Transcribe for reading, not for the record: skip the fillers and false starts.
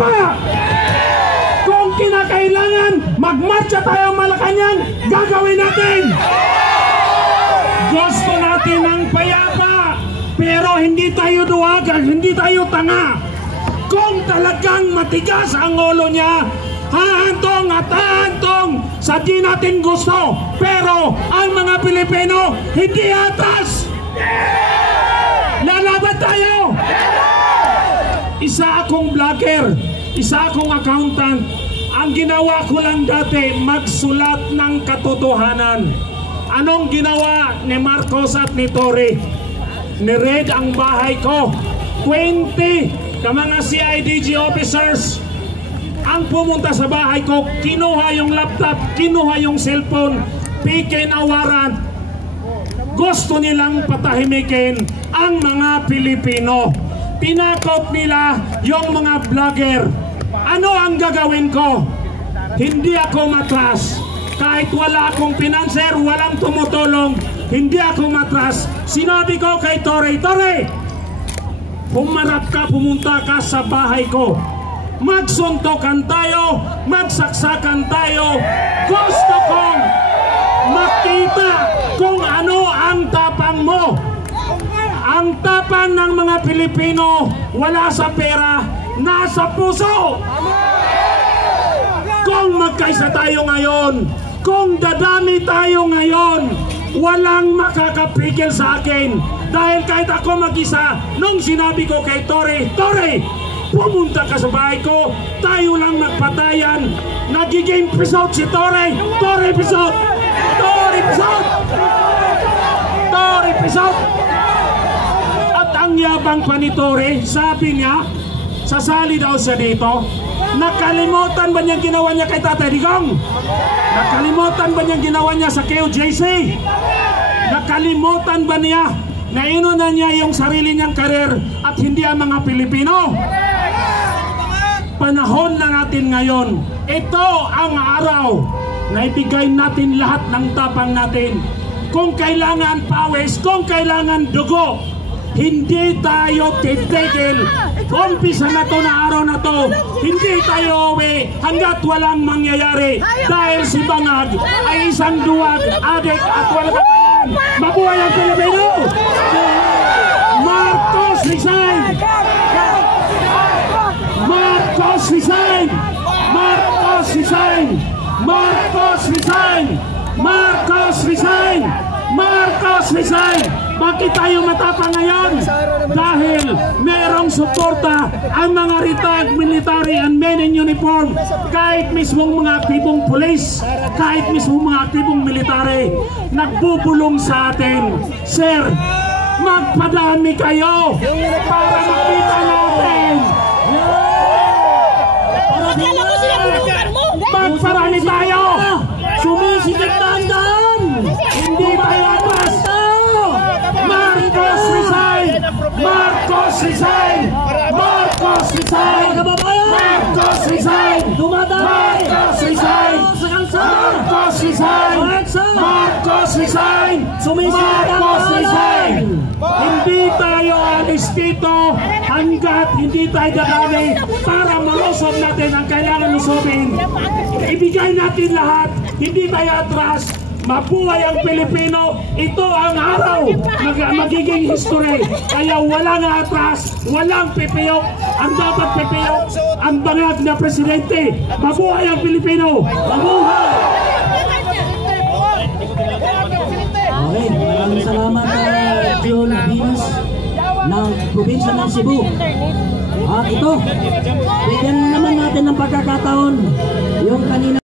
payapa. Kung kinakailangan magmarcha tayo Malacanang, gagawin natin. Gusto natin ng payapa, pero hindi tayo duwagan, hindi tayo tanga. Kung talagang matigas ang ulo niya, hahantong at hahantong sa di natin gusto. Pero ang mga Pilipino hindi atas. Lalaban tayo. Isa akong vlogger, isa akong accountant. Ang ginawa ko lang dati, magsulat ng katotohanan. Anong ginawa ni Marcos at ni Torre? Ni-raid ang bahay ko. 20 ka mga CIDG officers ang pumunta sa bahay ko, kinuha yung laptop, kinuha yung cellphone, pikinawaran. Gusto nilang patahimikin ang mga Pilipino. Tinakot nila yung mga vlogger. Ano ang gagawin ko? Hindi ako matras. Kahit wala akong pinanser, walang tumutulong, hindi ako matras. Sinabi ko kay Torre, Torre, humarap ka, pumunta ka sa bahay ko. Magsuntokan tayo, magsaksakan tayo. Gusto kong makita kung ano ang tapang mo. Ang tapang ng mga Pilipino wala sa pera, nasa puso. Kung magkaisa tayo ngayon, kung dadami tayo ngayon, walang makakapigil sa akin. Dahil kahit ako mag-isa, nung sinabi ko kay Torre, Torre, pumunta ka sa bahay ko, tayo lang magpatayan. Nagiging episode si Torre. Torre episode. Torre episode. Torre episode. At ang yabang pa ni Torre, sabi niya, sasali daw siya dito. Nakalimutan ba niyang ginawa niya kay Tatay Digong? Nakalimutan ba niyang ginawa niya sa KOJC? Nakalimutan ba niya na inuna niya yung sarili niyang karir at hindi ang mga Pilipino? Panahon na natin ngayon. Ito ang araw na ibigay natin lahat ng tapang natin. Kung kailangan pawis, kung kailangan dugo, hindi tayo titigil. Umpisa na to na araw na to, hindi tayo uwi hanggat walang mangyayari. Dahil si Bangag ay isang duwag, adik at walang kakayan. Mabuhay ang Pilipino! Marcos resign! Marcos resign! Marcos resign! Marcos resign! Marcos resign! Marcos resign! Bakit tayo matapang ngayon? Dahil merong suporta ang mga retired military and men in uniform, kahit mismong mga aktibong pulis, kahit mismong mga aktibong military, nagbubulong sa atin. Sir, magpadami kayo para makita natin. Magparami tayo. Sumisikip tandaan. Hindi tayo atras. Marcos resign! Marcos resign! Marcos resign! Marcos resign! Marcos resign! Marcos resign! Marcos resign! Marcos resign! Hindi tayo alis dito hanggat hindi tayo dadami para malusog natin ang kailangan lusubin. Ibigay natin lahat, hindi tayo atras. Mabuhay ang Pilipino. Ito ang araw magiging history. Kaya wala na atras, walang pipiyok. Ang dapat pipiyok ang Bangag na presidente. Mabuhay ang Pilipino. Mabuhay. Okay, maraming salamat Joel Labinas ng probinsya ng Cebu. At ito, bigyan naman natin ng pagkakataon yung kanina